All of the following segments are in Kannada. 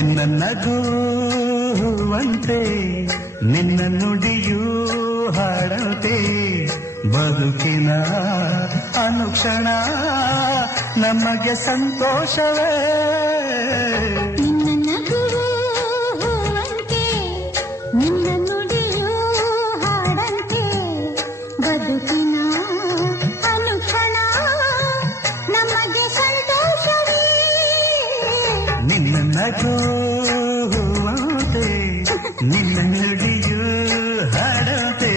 ನಿನ್ನ ನಗುವಂತೆ ನಿನ್ನ ನುಡಿಯೂ ಹಾಡಂತೆ ಬದುಕಿನ ಅನುಕ್ಷಣ ನಮಗೆ ಸಂತೋಷವೇ. ನಿನ್ನ ನಗುವಂತೆ ನಿನ್ನ ನುಡಿಯೂ ಹಾಡಂತೆ ಬದುಕಿನ ಅನುಕ್ಷಣ ನಮಗೆ ಸಂತೋಷವೇ. ನಿನ್ನ ನಗುವಂತೆ ನಿನ್ನ ನುಡಿಯೂ ಹಾಡಂತೆ.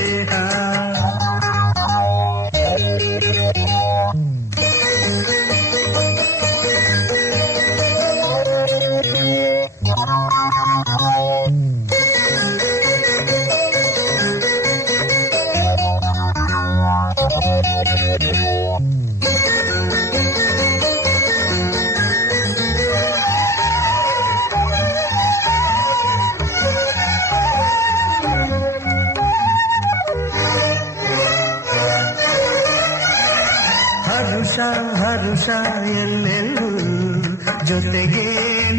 ಹರುಷ ಹರುಷ ಎಲ್ಲೆಲ್ಲೂ ಜೊತೆಗೆ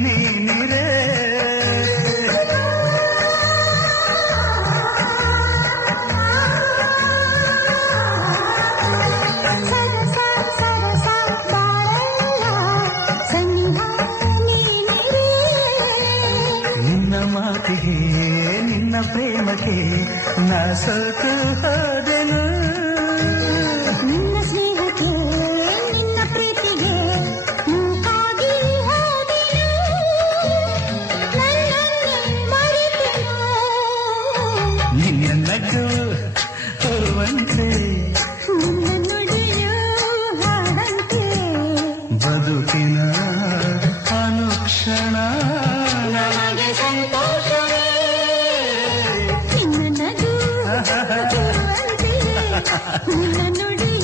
ನೀನಿರೆ. ಸರಸ ಸರಸ ಬಾಳೆಲ್ಲ ಸಂಗ ನೀನಿರೆ. ನಿನ್ನ ಮಾತಿಗೆ ನಿನ್ನ ಪ್ರೇಮಕ್ಕೆ ನಾ ಸೋತು ಹೋದೆನು. ನಿನ್ನ ಸ್ನೇಹಕ್ಕೆ ನಿನ್ನ ಪ್ರೀತಿಗೆ ಮೂಕಾಗಿ ಹೋದೆನು. ನನ್ನನ್ನೇ ಮರೆತೆನು. ನಿನ್ನ ನಗುವಂತೆ ನಿನ್ನ ನುಡಿಯೂ ಹಾಡಂತೆ ಬದುಕಿನ ಅನುಕ್ಷಣ ನಮಗೆ ಸಂತೋಷವೇ. ನಿನ್ನ ನಗುವಂತೆ ನಿನ್ನ ನುಡಿಯೂ